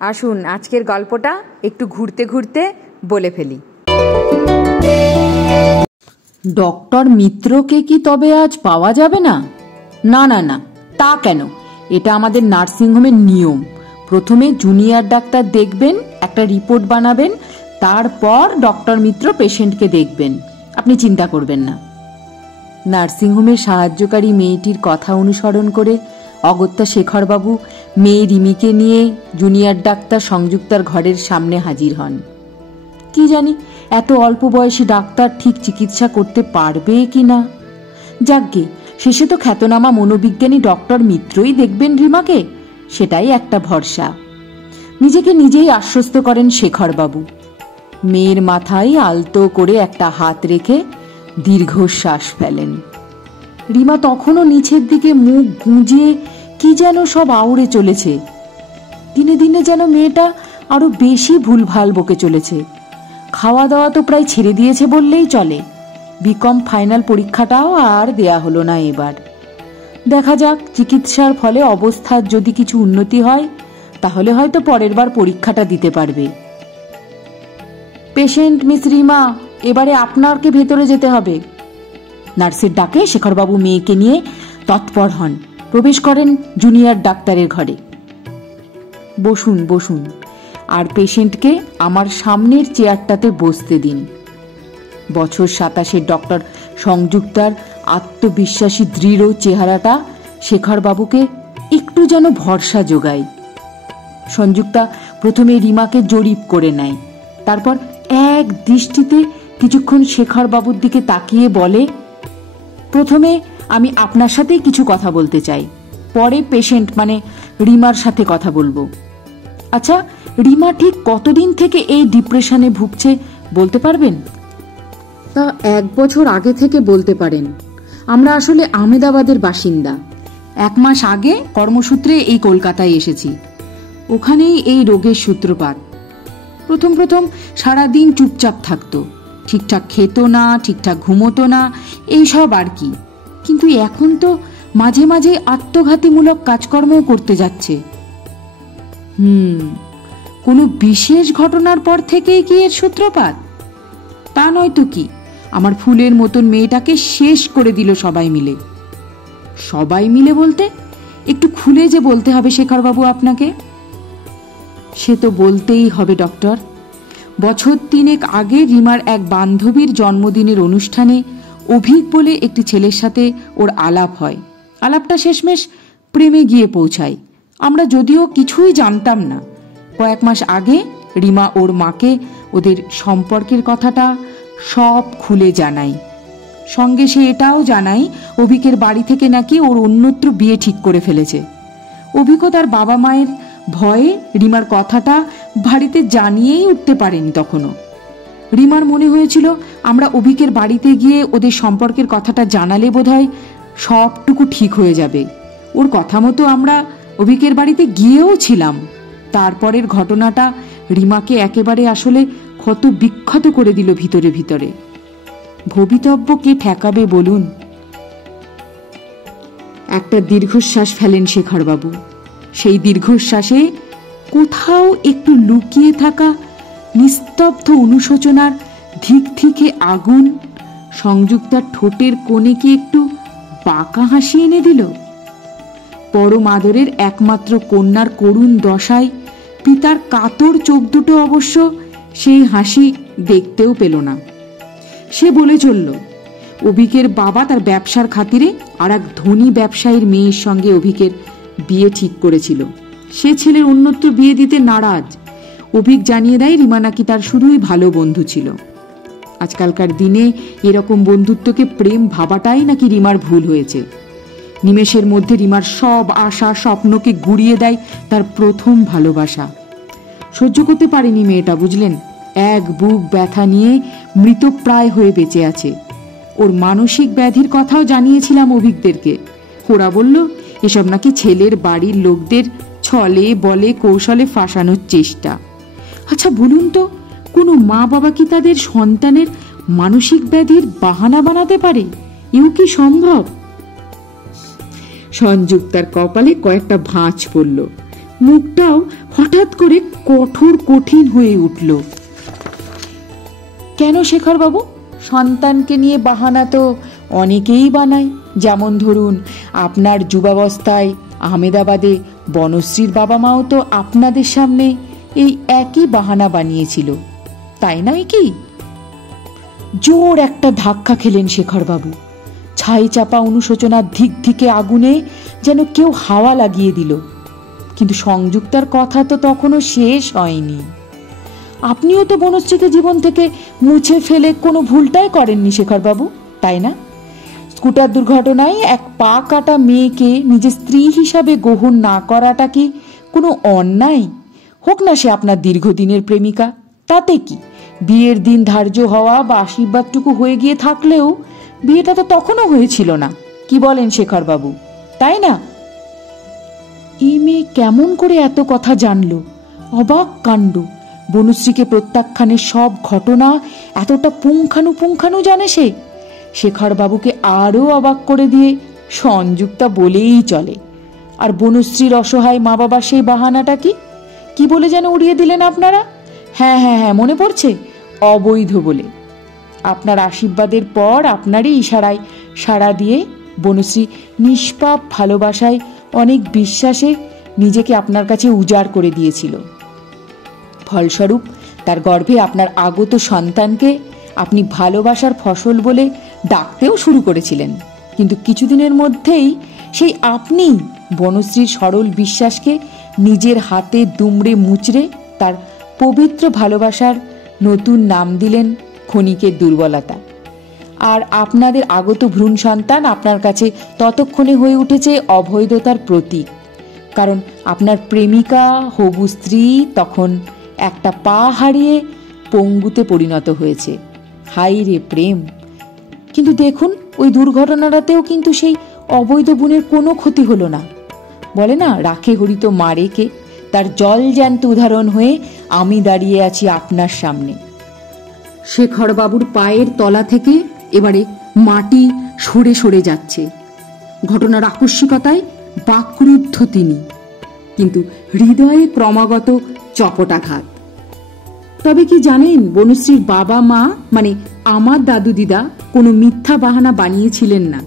আসুন আজকের গল্পটা একটু ঘুরতে ঘুরতে বলে ফেলি। ডক্টর মিত্রকে কি তবে আজ পাওয়া যাবে না? না না না, তা কেন? এটা আমাদের নার্সিংহোমের নিয়ম। প্রথমে জুনিয়র ডাক্তার দেখবেন, একটা রিপোর্ট বানাবেন, তারপর ডক্টর মিত্র পেশেন্টকে দেখবেন। আপনি চিন্তা করবেন না। নার্সিংহোমের সাহায্যকারী মেয়েটির কথা অনুসরণ করে অগত্যা শেখরবাবু মেয়ে রিমিকে নিয়ে জুনিয়র ডাক্তার সংযুক্তার ঘরের সামনে হাজির হন। কি জানি এত অল্প বয়সী ডাক্তার ঠিক চিকিৎসা করতে পারবে কি না। যাকগে, শেষে তো খ্যাতনামা মনোবিজ্ঞানী ডক্টর মিত্রই দেখবেন রিমাকে, সেটাই একটা ভরসা। নিজেকে নিজেই আশ্বস্ত করেন শেখরবাবু। মেয়ের মাথায় আলতো করে একটা হাত রেখে দীর্ঘশ্বাস ফেলেন। রিমা তখনও নিচের দিকে মুখ গুঁজিয়ে কি যেন সব আউড়ে চলেছে। দিনে দিনে যেন মেয়েটা আরো বেশি ভুলভাল বকে চলেছে। খাওয়া দাওয়া তো প্রায় ছেড়ে দিয়েছে বললেই চলে। বিকম ফাইনাল পরীক্ষাটাও আর দেয়া হলো না এবার। দেখা যাক, চিকিৎসার ফলে অবস্থার যদি কিছু উন্নতি হয় তাহলে হয়তো পরের বার পরীক্ষাটা দিতে পারবে। পেশেন্ট মিস রিমা, এবারে আপনাকে ভেতরে যেতে হবে। নার্সের ডাকে শেখরবাবু মেয়েকে নিয়ে তৎপর হন। প্রবেশ করেন জুনিয়র ডাক্তারের ঘরে। বসুন বসুন, আর পেশেন্টকে আমার সামনের চেয়ারটাতে বসতে দিন। বছর 27-এর ডক্টর সংযুক্তার আত্মবিশ্বাসী দৃঢ় চেহারাটা শেখরবাবুকে একটু যেন ভরসা যোগায়। সংযুক্তা প্রথমে রিমাকে জরিপ করে নেয়, তারপর এক দৃষ্টিতে কিছুক্ষণ শেখরবাবুর দিকে তাকিয়ে বলে, প্রথমে আমি আপনার সাথেই কিছু কথা বলতে চাই, পরে পেশেন্ট মানে রিমার সাথে কথা বলবো। আচ্ছা, রিমা ঠিক কতদিন থেকে এই ডিপ্রেশনে ভুগছে বলতে পারবেন? তা 1 বছর আগে থেকে বলতে পারেন। আমরা আসলে আহমেদাবাদের বাসিন্দা। 1 মাস আগে কর্মসূত্রে এই কলকাতায় এসেছি। ওখানেই এই রোগের সূত্রপাত। প্রথম সারাদিন চুপচাপ থাকতো, ঠিকঠাক খেত না, ঠিকঠাক ঘুমোতো না, এইসব আর কি। কিন্তু এখন তো মাঝে মাঝে আত্মঘাতীমূলক কাজকর্মও করতে যাচ্ছে। কোনো বিশেষ ঘটনার পর থেকেই কি এর সূত্রপাত? তা নয় তো কি, আমার ফুলের মতন মেয়েটাকে শেষ করে দিল সবাই মিলে। সবাই মিলে বলতে? একটু খুলে যে বলতে হবে শেখরবাবু আপনাকে। সে তো বলতেই হবে ডক্টর। বছর 3 আগে রিমার এক বান্ধবীর জন্মদিনের অনুষ্ঠানে অভিক বলে একটি ছেলের সাথে ওর আলাপ হয়। আলাপটা শেষমেশ প্রেমে গিয়ে পৌঁছায়। আমরা যদিও কিছুই জানতাম না। কয়েক মাস আগে রিমা ওর মাকে ওদের সম্পর্কের কথাটা সব খুলে জানায়। সঙ্গে সে এটাও জানায় অভিকের বাড়ি থেকে নাকি ওর অন্যত্র বিয়ে ঠিক করে ফেলেছে। অভিকও তার বাবা মায়ের ভয়ে রিমার কথাটা বাড়িতে জানিয়েই উঠতে পারেনি। তখনও রিমার মনে হয়েছিল আমরা অভিকের বাড়িতে গিয়ে ওদের সম্পর্কের কথাটা জানালে বোধহয় সবটুকু ঠিক হয়ে যাবে। ওর কথা মতো আমরা অভিকের বাড়িতে গিয়েও ছিলাম। তারপরের ঘটনাটা রিমাকে একেবারে আসলে ক্ষত বিক্ষত করে দিল ভিতরে ভিতরে। ভবিতব্য কে ঠেকাবে বলুন? একটা দীর্ঘশ্বাস ফেলেন শেখরবাবু। সেই দীর্ঘশ্বাসে কোথাও একটু লুকিয়ে থাকা নিস্তব্ধ অনুশোচনার ধিকধিকে আগুন সংযুক্তার ঠোঁটের কোণে কি একটু বাঁকা হাসি এনে দিল। পরম আদরের একমাত্র কন্যার করুণ দশায় পিতার কাতর চোখ দুটো অবশ্য সেই হাসি দেখতেও পেল না। সে বলে চলল, অভিকের বাবা তার ব্যবসার খাতিরে আর এক ধনী ব্যবসায়ীর মেয়ের সঙ্গে অভিকের বিয়ে ঠিক করেছিল। সে ছেলের অন্যত্র বিয়ে দিতে নারাজ। অভিক জানিয়ে দেয় রিমা নাকি তার শুধুই ভালো বন্ধু ছিল। আজকালকার দিনে এরকম বন্ধুত্বকে প্রেম ভাবাটাই নাকি রিমার ভুল হয়েছে। নিমেষের মধ্যে রিমার সব আশা স্বপ্নকে গুড়িয়ে দেয় তার প্রথম ভালোবাসা। সহ্য করতে পারেনি মেয়েটা, বুঝলেন। এক বুক ব্যথা নিয়ে মৃতপ্রায় হয়ে বেঁচে আছে। ওর মানসিক ব্যাধির কথাও জানিয়েছিলাম অভিকদেরকে। ওরা বলল এসব নাকি ছেলের বাড়ির লোকদের ছলে বলে কৌশলে ফাঁসানোর চেষ্টা। আচ্ছা বলুন তো, কোনো মা বাবা কি তাদের সন্তানের মানসিক ব্যাধির বাহানা বানাতে পারে? এও কি সম্ভব? সংযুক্তার কপালে কয়েকটা ভাঁজ পড়ল। মুখটাও হঠাৎ করে কঠোর কঠিন হয়ে উঠল। কেন শেখরবাবু? সন্তানকে নিয়ে বাহানা তো অনেকেই বানায়। যেমন ধরুন, আপনার যুবাবস্থায় আহমেদাবাদে বনশ্রীর বাবা মাও তো আপনাদের সামনে এই একই বাহানা বানিয়েছিল, তাই নয় কি? জোর একটা ধাক্কা খেলেন শেখরবাবু। ছাই চাপা অনুশোচনার ধিক ধিকে আগুনে যেন কেউ হাওয়া লাগিয়ে দিল। কিন্তু সংযুক্তার কথা তো তখনও শেষ হয়নি। আপনিও তো বনশ্রীকে জীবন থেকে মুছে ফেলে কোনো ভুলটাই করেননি শেখরবাবু, তাই না? স্কুটার দুর্ঘটনায় এক পা কাটা মেয়েকে নিজের স্ত্রী হিসাবে গ্রহণ না করাটা কি কোনো অন্যায়? হোক না সে আপনার দীর্ঘদিনের প্রেমিকা, তাতে কি? বিয়ের দিন ধার্য হওয়া বা আশীর্বাদটুকু হয়ে গিয়ে থাকলেও বিয়েটা তো তখনও হয়েছিল না। কি বলেন শেখরবাবু, তাই না? এই মেয়ে কেমন করে এত কথা জানলো? অবাক কাণ্ড। বনশ্রীকে প্রত্যাখ্যানের সব ঘটনা এতটা পুঙ্খানুপুঙ্খানু জানে সে। শেখরবাবুকে আরও অবাক করে দিয়ে সংযুক্তা বলেই চলে। আর বনশ্রীর অসহায় মা বাবা সেই বাহানাটা কি বলে যেন উড়িয়ে দিলেন আপনারা? হ্যাঁ হ্যাঁ হ্যাঁ, মনে পড়ছে, অবৈধ বলে। আপনার আশীর্বাদের পর আপনারই ইশারায় সাড়া দিয়ে বনশ্রী নিষ্পাপ ভালোবাসায়, অনেক বিশ্বাসে নিজেকে আপনার কাছে উজাড় করে দিয়েছিল। ফলস্বরূপ তার গর্ভে আপনার আগত সন্তানকে আপনি ভালোবাসার ফসল বলে ডাকতেও শুরু করেছিলেন। কিন্তু কিছুদিনের মধ্যেই সেই আপনি বনশ্রীর সরল বিশ্বাসকে নিজের হাতে দুমড়ে মুচড়ে তার পবিত্র ভালোবাসার নতুন নাম দিলেন ক্ষণিকের দুর্বলতা। আর আপনাদের আগত ভ্রূণ সন্তান আপনার কাছে ততক্ষণে হয়ে উঠেছে অবৈধতার প্রতীক। কারণ আপনার প্রেমিকা হবু স্ত্রী তখন একটা পা হারিয়ে পঙ্গুতে পরিণত হয়েছে। হাই রে প্রেম! কিন্তু দেখুন, ওই দুর্ঘটনাটাতেও কিন্তু সেই অবৈধ বোনের কোনো ক্ষতি হলো না। বলে না, রাখে হরিত মারে কে? তার জলজ্যান্ত উদাহরণ হয়ে আমি দাঁড়িয়ে আছি আপনার সামনে। শেখরবাবুর পায়ের তলা থেকে এবারে মাটি সরে সরে যাচ্ছে। ঘটনার আকস্মিকতায় বাকরুদ্ধ তিনি, কিন্তু হৃদয়ে ক্রমাগত চপটাঘাত। তবে কি জানেন, বনশ্রীর বাবা মা মানে আমার দাদু দিদা কোনো মিথ্যা বাহানা বানিয়েছিলেন না।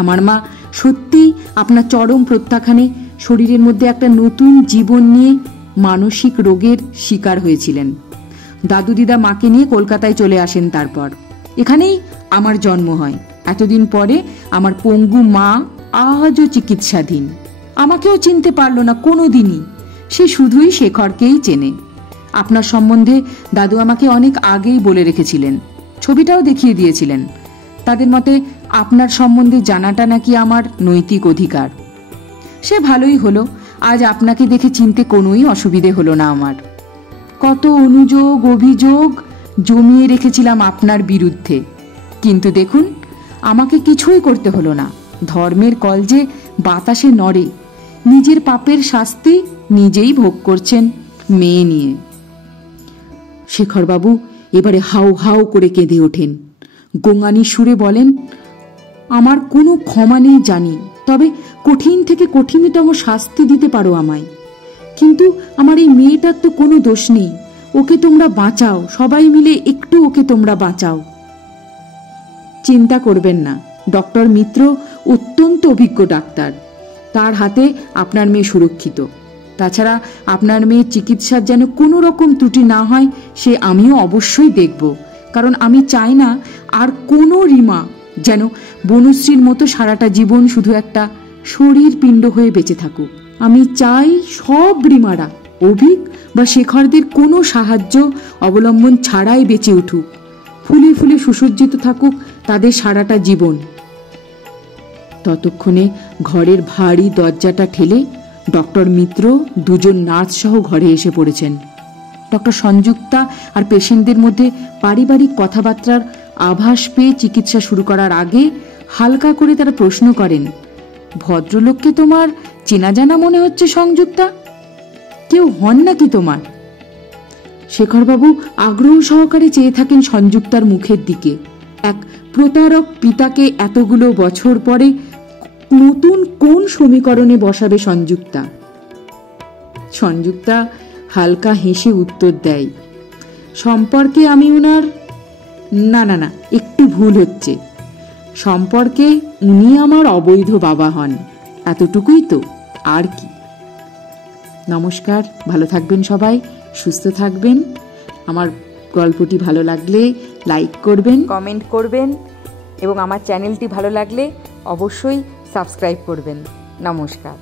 আমার মা সত্যিই আপনার চরম প্রত্যাখ্যানে শরীরের মধ্যে একটা নতুন জীবন নিয়ে মানসিক রোগের শিকার হয়েছিলেন। দাদু দিদা মাকে নিয়ে কলকাতায় চলে আসেন। তারপর এখানেই আমার জন্ম হয়। এতদিন পরে আমার পঙ্গু মা আজও চিকিৎসাধীন। আমাকেও চিনতে পারল না কোনো দিনই। সে শুধুই শেখরকেই চেনে। আপনার সম্বন্ধে দাদু আমাকে অনেক আগেই বলে রেখেছিলেন, ছবিটাও দেখিয়ে দিয়েছিলেন। তাদের মতে আপনার সম্বন্ধে জানাটা নাকি আমার নৈতিক অধিকার। সে ভালোই হলো, আজ আপনাকে দেখে চিনতে কোনোই অসুবিধে হলো না আমার। কত অনুযোগ অভিযোগ জমিয়ে রেখেছিলাম আপনার বিরুদ্ধে, কিন্তু দেখুন আমাকে কিছুই করতে হলো না। ধর্মের কল যে বাতাসে নড়ে। নিজের পাপের শাস্তি নিজেই ভোগ করছেন মেয়ে নিয়ে। শেখরবাবু এবারে হাউ হাউ করে কেঁদে ওঠেন। গোঙানি সুরে বলেন, আমার কোনো ক্ষমা নেই জানি, তবে কঠিন থেকে কঠিনতম শাস্তি দিতে পারো আমায়। কিন্তু আমার এই মেয়েটার তো কোনো দোষ নেই। ওকে তোমরা বাঁচাও, সবাই মিলে একটু ওকে তোমরা বাঁচাও। চিন্তা করবেন না, ডক্টর মিত্র অত্যন্ত অভিজ্ঞ ডাক্তার। তার হাতে আপনার মেয়ে সুরক্ষিত। তাছাড়া আপনার মেয়ের চিকিৎসার যেন কোনো রকম ত্রুটি না হয় সে আমিও অবশ্যই দেখব। কারণ আমি চাই না আর কোনো রিমা যেন বনশ্রীর মতো সারাটা জীবন শুধু একটা শরীর পিণ্ড হয়ে বেঁচে থাকুক। আমি চাই সব রিমারা অভিক বা শেখরদের কোনো সাহায্য অবলম্বন ছাড়াই বেঁচে উঠুক, ফুলে ফুলে সুসজ্জিত থাকুক তাদের সারাটা জীবন। ততক্ষণে ঘরের ভারী দরজাটা ঠেলে ডক্টর মিত্র দুজন নার্স সহ ঘরে এসে পড়েছেন। ডক্টর সংযুক্তা আর পেশেন্টদের মধ্যে পারিবারিক কথাবার্তার আভাস পেয়ে চিকিৎসা শুরু করার আগে হালকা করে তারা প্রশ্ন করেন, ভদ্রলোককে তোমার চেনা জানা মনে হচ্ছে সংযুক্তা? কেউ হন নাকি তোমার? শেখরবাবু আগ্রহ সহকারে চেয়ে থাকেন সংযুক্তার মুখের দিকে। এক প্রতারক পিতাকে এতগুলো বছর পরে নতুন কোন সমীকরণে বসাবে সংযুক্তা? সংযুক্তা হালকা হেসে উত্তর দেয়, সম্পর্কে আমি ওনার, না না না, একটু ভুল হচ্ছে, সম্পর্কে উনি আমার অবৈধ বাবা হন, এতটুকুই তো, আর কি। নমস্কার, ভালো থাকবেন সবাই, সুস্থ থাকবেন। আমার গল্পটি ভালো লাগলে লাইক করবেন, কমেন্ট করবেন এবং আমার চ্যানেলটি ভালো লাগলে অবশ্যই সাবস্ক্রাইব করবেন। নমস্কার।